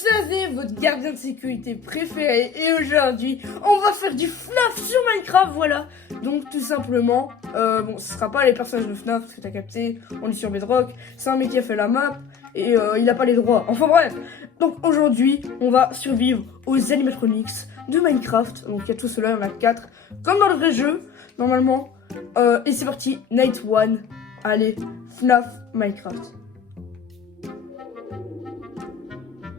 c'est votre gardien de sécurité préféré et aujourd'hui on va faire du FNAF sur Minecraft, voilà. Donc tout simplement, bon ce sera pas les personnages de FNAF parce que t'as capté, on est sur Bedrock, c'est un mec qui a fait la map et il a pas les droits, enfin bref. Donc aujourd'hui on va survivre aux animatronics de Minecraft, donc il y a tout cela, il y en a 4, comme dans le vrai jeu, normalement. Et c'est parti, Night 1, allez, FNAF Minecraft.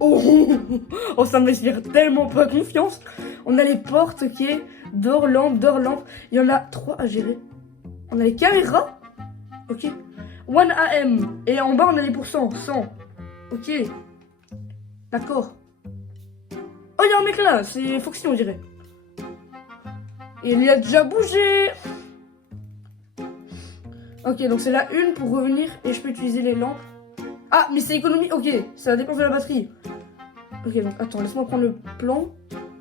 Oh, ça m'inspire tellement pas confiance. On a les portes, ok. Door, lampe. Il y en a 3 à gérer. On a les caméras. Ok. 1 AM. Et en bas, on a les pourcents. 100. Ok. D'accord. Oh, il y a un mec là. C'est Foxy, on dirait. Et il a déjà bougé. Ok, donc c'est la 1 pour revenir. Et je peux utiliser les lampes. Ah, mais c'est économie. Ok, ça dépend de la batterie. Ok, donc attends, laisse-moi prendre le plan.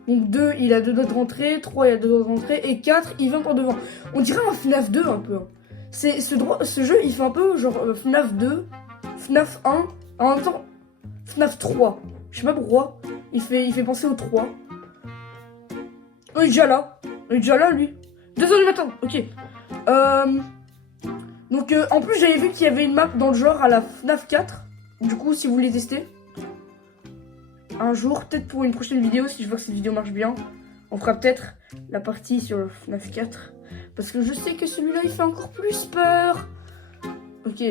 Donc 2, il a 2 doigts de rentrée. 3, il a 2 doigts de rentrée. Et 4, il vient par devant. On dirait un FNAF 2 un peu. C'est ce jeu, il fait un peu genre FNAF 2, FNAF 1, en même temps FNAF 3. Je sais pas pourquoi. Il fait penser au 3. Oh, il est déjà là. Il est déjà là, lui. 2h du matin, ok. Donc en plus, j'avais vu qu'il y avait une map dans le genre à la FNAF 4. Du coup, si vous voulez tester un jour, peut-être pour une prochaine vidéo, si je vois que cette vidéo marche bien, on fera peut-être la partie sur le FNAF 4. Parce que je sais que celui-là, il fait encore plus peur. Ok.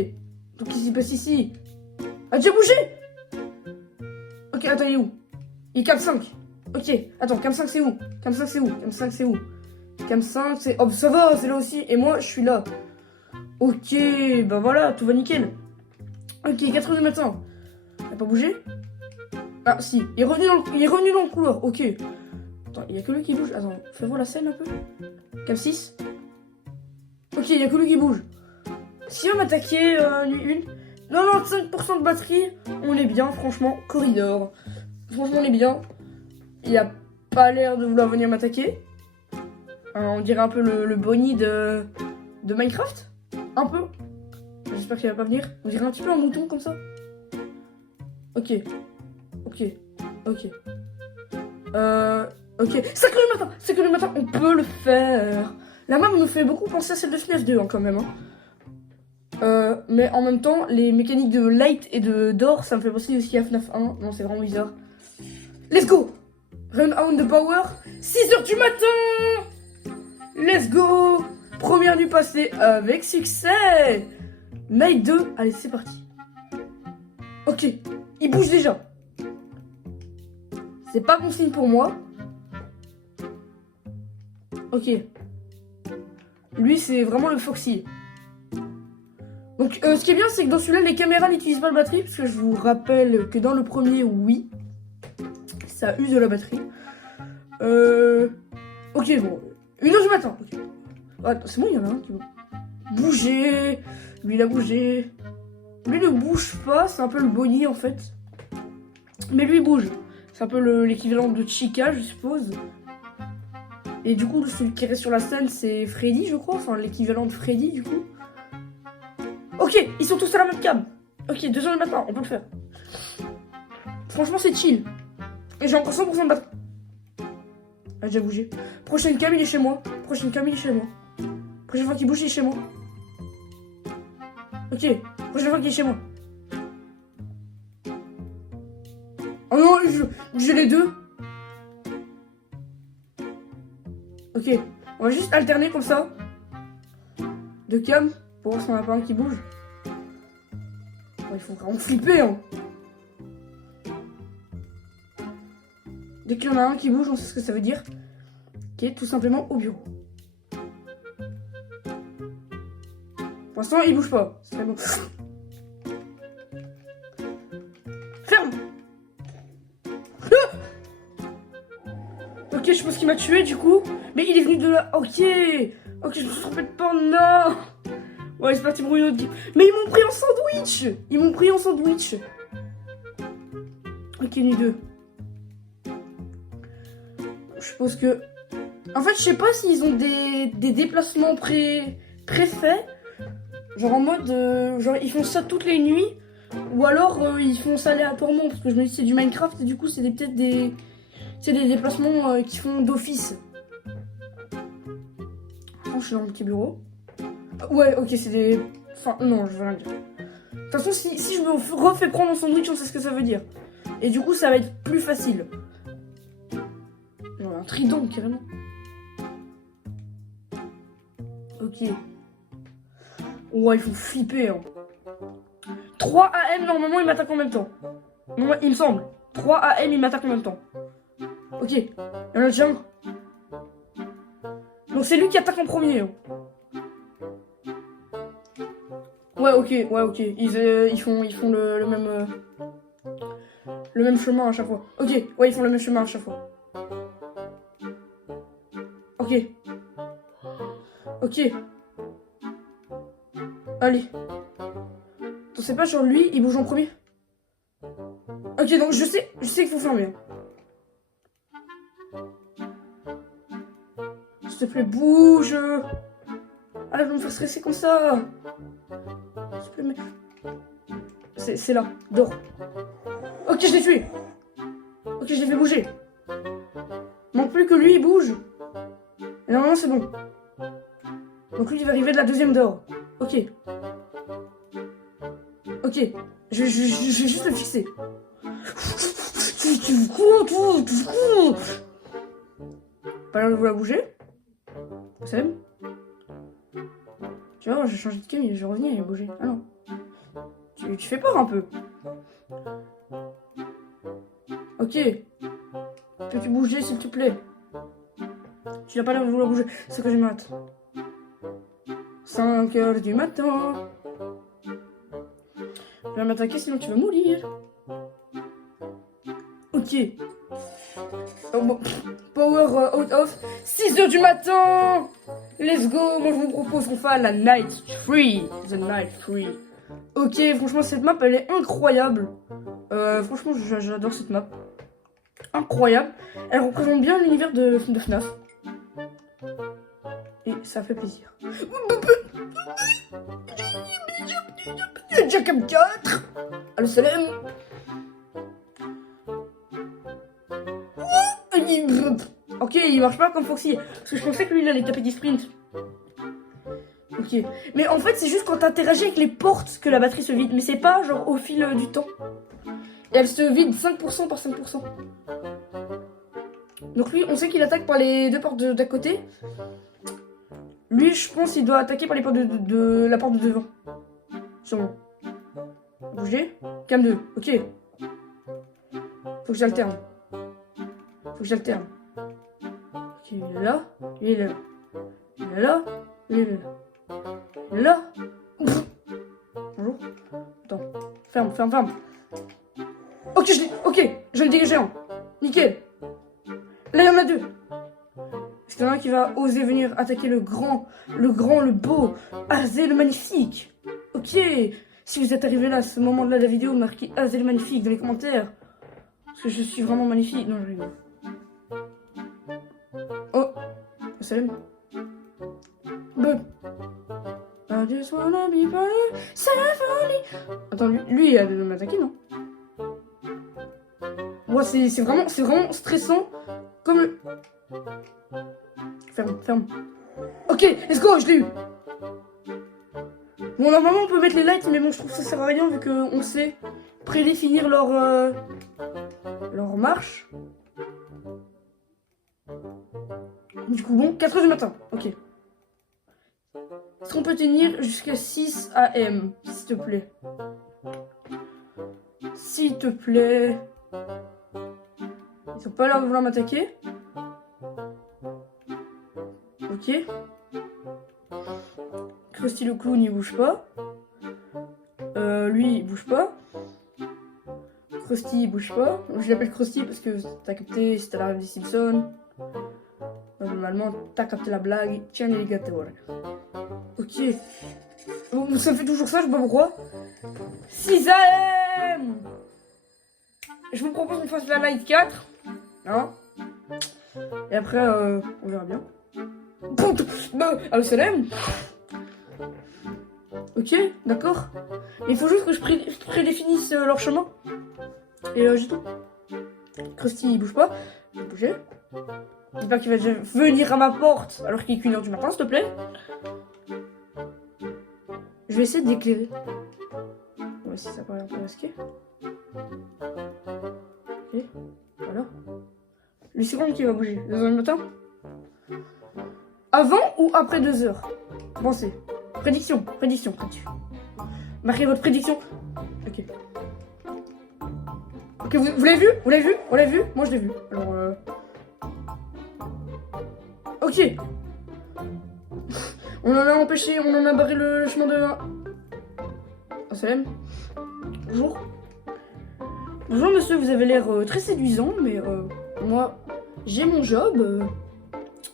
Donc, qu'est-ce qui se passe ici? Ah, déjà bougé. Ok, attends, il est où? Il est cam 5. Ok, attends, cam 5, c'est où? Cam 5, c'est où? Cam 5, c'est où? Cam 5, c'est... Oh, ça va, c'est là aussi. Et moi, je suis là. Ok, bah voilà, tout va nickel. Ok, 4h du matin. Il a pas bougé? Ah si, il est revenu dans le couloir, ok. Attends, il y a que lui qui bouge. Attends, fais voir la scène un peu. Cam 6. Ok, il y a que lui qui bouge. Si on m'attaquait une 95% de batterie, on est bien, franchement. Corridor. Franchement, on est bien. Il a pas l'air de vouloir venir m'attaquer. On dirait un peu le Bonnie de Minecraft. Un peu. J'espère qu'il va pas venir. On dirait un petit peu un mouton comme ça. Ok. Ok. 5h du matin, on peut le faire. La map me fait beaucoup penser à celle de FNAF 2 quand même. Mais en même temps, les mécaniques de light et de d'or, ça me fait penser aussi à FNAF 1. Non, c'est vraiment bizarre. Let's go. Run on the power. 6h du matin. Let's go. Première nuit passée avec succès. Night 2. Allez, c'est parti. Ok. Il bouge déjà. C'est pas bon signe pour moi. Ok. Lui, c'est vraiment le Foxy. Donc, ce qui est bien, c'est que dans celui-là, les caméras n'utilisent pas la batterie. Parce que je vous rappelle que dans le premier, oui, ça use de la batterie. Ok, bon. 1h du matin. Okay. Ah, c'est bon, il y en a un qui va bouger. Lui, il a bougé. Lui ne bouge pas. C'est un peu le Bonnie, en fait. Mais lui, il bouge. C'est un peu l'équivalent de Chica, je suppose. Et du coup, celui qui reste sur la scène, c'est Freddy, je crois. Enfin, l'équivalent de Freddy, du coup. Ok, ils sont tous à la même cam. Ok, 2h du matin, on peut le faire. Franchement, c'est chill. Et j'ai encore 100% de batterie. Ah, déjà bougé. Prochaine cam, il est chez moi. Prochaine fois qu'il bouge, il est chez moi. Ok, prochaine fois qu'il est chez moi. Oh non, j'ai les deux. Ok, on va juste alterner comme ça. De cam, pour voir si on a pas un qui bouge. Oh, il faut vraiment flipper, hein. Dès qu'il y en a un qui bouge, on sait ce que ça veut dire. Ok, tout simplement au bureau. Pour l'instant, il bouge pas. C'est très bon. Ferme. Ok, je pense qu'il m'a tué du coup. Mais il est venu de là. Ok, je me suis trompé de pan. Non. Ouais, c'est parti pour une autre game. Mais ils m'ont pris en sandwich. Ok, nuit 2. Je pense que... En fait, je sais pas s'ils ont des déplacements préfaits. Genre en mode... genre, ils font ça toutes les nuits. Ou alors ils font ça aléatoirement parce que je me dis c'est du Minecraft et du coup c'est peut-être des déplacements qui font d'office. Je suis dans mon petit bureau. Ouais, ok, c'est des... Enfin, non, je veux rien dire. De toute façon, si je me refais prendre un sandwich, on sait ce que ça veut dire. Et du coup, ça va être plus facile. Genre un trident, carrément. Ok. Ouais, il faut flipper, hein. 3 AM, normalement, il m'attaque en même temps. Non, il me semble. 3 AM, il m'attaque en même temps. Ok. Il y en a déjà un. Donc c'est lui qui attaque en premier. Hein. Ouais, ok. Ils font le même chemin à chaque fois. Ok, ouais, ils font le même chemin à chaque fois. Ok. Ok. Allez. Attends, c'est pas genre lui, il bouge en premier. Ok, donc je sais qu'il faut fermer. S'il te plaît, bouge. Arrête de me faire stresser comme ça. S'il te plaît, mais... C'est là, dors. Ok, je l'ai tué. Ok, je l'ai fait bouger. Manque plus que lui, il bouge. Et normalement, c'est bon. Donc lui, il va arriver de la deuxième dehors. Ok. Ok. Je vais juste le fixer. Tu cours. Pas l'air de vouloir bouger. C'est bon. Tu vois, j'ai changé de cam, je vais revenir, il a bougé. Ah non. Tu fais peur un peu. Ok. Peux-tu bouger, s'il te plaît? Tu n'as pas l'air de vouloir bouger. C'est que je mate. 5 heures du matin. Tu vas m'attaquer, sinon tu vas mourir. Ok. Oh, bon. Power out of 6 heures du matin. Let's go. Moi, je vous propose qu'on fasse la night 3. The night 3. Ok, franchement, cette map, elle est incroyable. Franchement, j'adore cette map. Incroyable. Elle représente bien l'univers de FNAF. Et ça fait plaisir. Jacob 4. Allô, salam. Ok, il marche pas comme Foxy. Parce que je pensais que lui, il allait taper des sprints. Ok. Mais en fait, c'est juste quand t'interagis avec les portes que la batterie se vide. Mais c'est pas genre au fil du temps. Et elle se vide 5% par 5%. Donc lui, on sait qu'il attaque par les deux portes d'à côté. Lui, je pense qu'il doit attaquer par les portes de la porte de devant. Sûrement. Bouger. Cam 2. Ok. Faut que j'alterne. Ok, il est là. Il est là. Il est là. Il est là. Il est là. Bonjour. Attends. Ferme. Ok, je l'ai dégagé un. Nickel. Là, il y en a deux. Est-ce qu'il y en a un qui va oser venir attaquer le beau, Azel le magnifique? Ok. Si vous êtes arrivé là à ce moment-là de la vidéo, marquez Azel le magnifique dans les commentaires. Parce que je suis vraiment magnifique. Non, je rigole. Oh. Salut. Bon. I just wanna be part of symphony. Attends, lui il a de m'attaquer, non? Ouais, c'est vraiment stressant. Comme le... Ferme. Ok, let's go, je l'ai eu. Bon, normalement, on peut mettre les lights, mais bon, je trouve que ça sert à rien vu qu'on sait prédéfinir leur marche. Du coup, bon, 4 heures du matin, ok. Est-ce qu'on peut tenir jusqu'à 6 AM, s'il te plaît? S'il te plaît. Ils ont pas l'air de vouloir m'attaquer. Ok. Krusty le clown, il bouge pas. Lui, il bouge pas. Krusty, il bouge pas. Je l'appelle Krusty parce que t'as capté, c'était la rêve des Simpsons. Normalement, t'as capté la blague. Tiens, alligator. Ok. Bon, ça me fait toujours ça, je sais pas pourquoi. 6 AM. Je vous propose qu'on fasse la night 4. Hein. Et après, on verra bien. Allô, salam. Ok, d'accord. Il faut juste que je prédéfinisse leur chemin. Et j'ai tout. Krusty, il bouge pas. Il va bouger. J'espère qu'il va déjà venir à ma porte alors qu'il est qu'1h du matin, s'il te plaît. Je vais essayer d'éclairer. Ouais, si ça paraît un peu risqué. Ok, voilà. Lui, c'est quand qu'il va bouger? 2h du matin? Avant ou après 2h? Pensez. Prédiction. Marquez votre prédiction. Ok. Ok, vous l'avez vu? Vous l'avez vu? Moi, je l'ai vu. Alors, ok. On en a empêché, on en a barré le chemin de... Salam. Bonjour. Bonjour monsieur, vous avez l'air très séduisant, mais moi, j'ai mon job,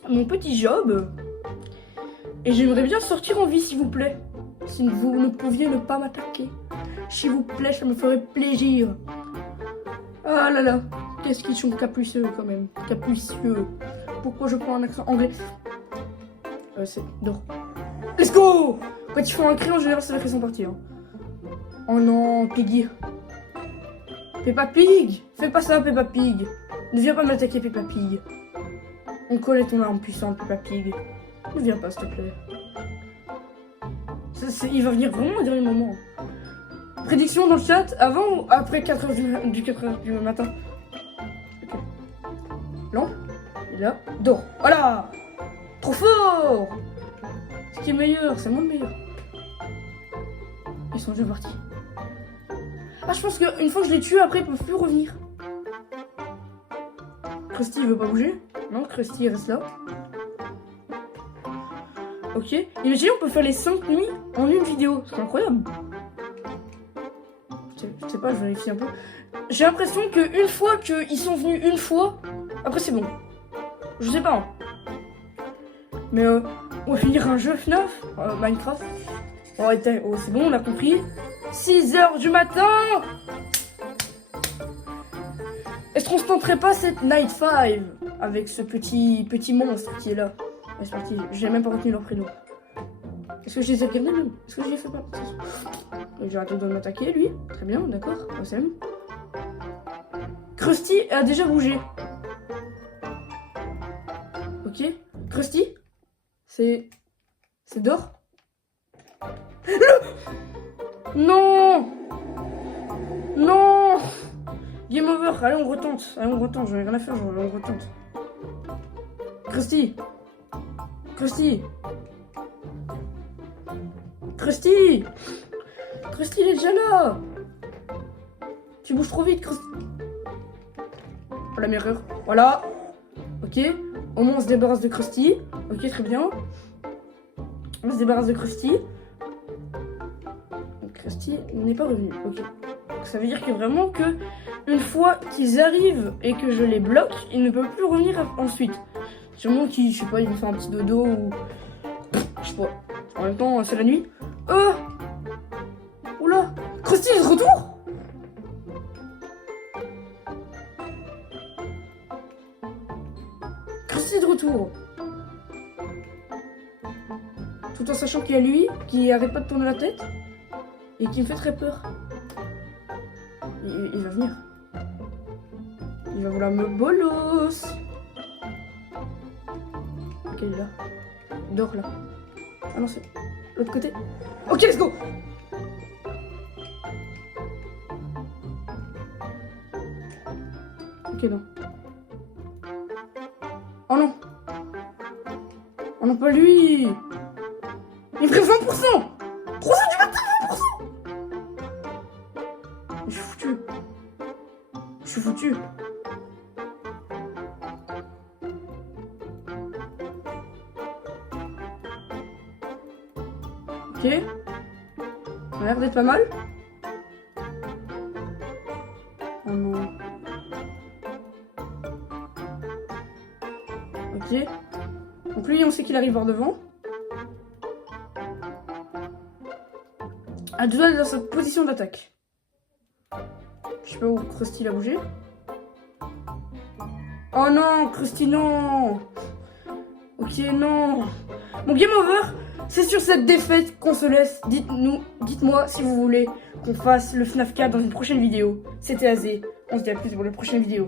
mon petit job, et j'aimerais bien sortir en vie, s'il vous plaît. Si vous ne pouviez ne pas m'attaquer, s'il vous plaît, ça me ferait plaisir. Ah là là, qu'est-ce qu'ils sont capricieux quand même, capricieux. Pourquoi je prends un accent anglais? C'est dehors. Let's go! Quand ils font un cri en général, c'est là qu'ils sont partis. Hein. Oh non, Piggy. Peppa Pig! Fais pas ça, Peppa Pig. Ne viens pas m'attaquer, Peppa Pig. On connaît ton arme puissante, Peppa Pig. Ne viens pas, s'il te plaît. Il va venir vraiment au dernier moment. Prédiction dans le chat, avant ou après 4h du matin? Ok. Lampe. Et là, dors. Voilà! Trop fort! Ce qui est meilleur, c'est moi le meilleur. Ils sont déjà partis. Ah, je pense qu'une fois que je les tue, après, ils peuvent plus revenir. Krusty, il veut pas bouger? Non, Krusty, il reste là. Ok. Imaginez, on peut faire les 5 nuits en une vidéo. C'est incroyable. Je sais pas, je vérifie un peu. J'ai l'impression qu'une fois qu'ils sont venus une fois, après c'est bon. Je sais pas. Hein. Mais on va finir un jeu FNAF, Minecraft. Oh, c'est bon, on a compris. 6h du matin. Est-ce qu'on se tenterait pas cette Night 5 avec ce petit monstre qui est là? Ouais, c'est parti, j'ai même pas retenu leur prénom. Est-ce que je les ai regardés même? Est-ce que je les ai fait pas? J'ai arrêté de m'attaquer lui. Très bien, d'accord, awesome. Krusty a déjà bougé. Ok, Krusty, c'est d'or. Non. Non. Game over, allez on retente, j'en ai rien à faire, on retente. Krusty, Krusty, il est déjà là. Tu bouges trop vite, Krusty. Oh, la meilleure. Voilà. Ok, au moins on se débarrasse de Krusty. Ok, très bien. On se débarrasse de Krusty. Krusty n'est pas revenu. Ok. Ça veut dire que vraiment que une fois qu'ils arrivent et que je les bloque, ils ne peuvent plus revenir ensuite. Sûrement qu'ils, je sais pas, ils vont faire un petit dodo ou... Je sais pas. En même temps, c'est la nuit. Oula, Krusty est de retour. Krusty est de retour. Tout en sachant qu'il y a lui qui arrête pas de tourner la tête et qui me fait très peur. Il va venir. Il va vouloir me bolos. Ok, il est là. Il dort là. Ah non, c'est l'autre côté. Ok, let's go. Ok, non. Oh non. Oh non, pas lui. Il me fait 20%. 3h du matin, 20%. Je suis foutu. Je suis foutu. Ok. Ça a l'air d'être pas mal. Oh non. Ok. Donc lui, on sait qu'il arrive par devant. À deux doigts dans sa position d'attaque. Je sais pas où Krusty a bougé. Oh non, Krusty, non. Ok, non. Bon, game over. c'est sur cette défaite qu'on se laisse. Dites-moi si vous voulez qu'on fasse le FNAF 4 dans une prochaine vidéo. C'était Azé. On se dit à plus pour la prochaine vidéo.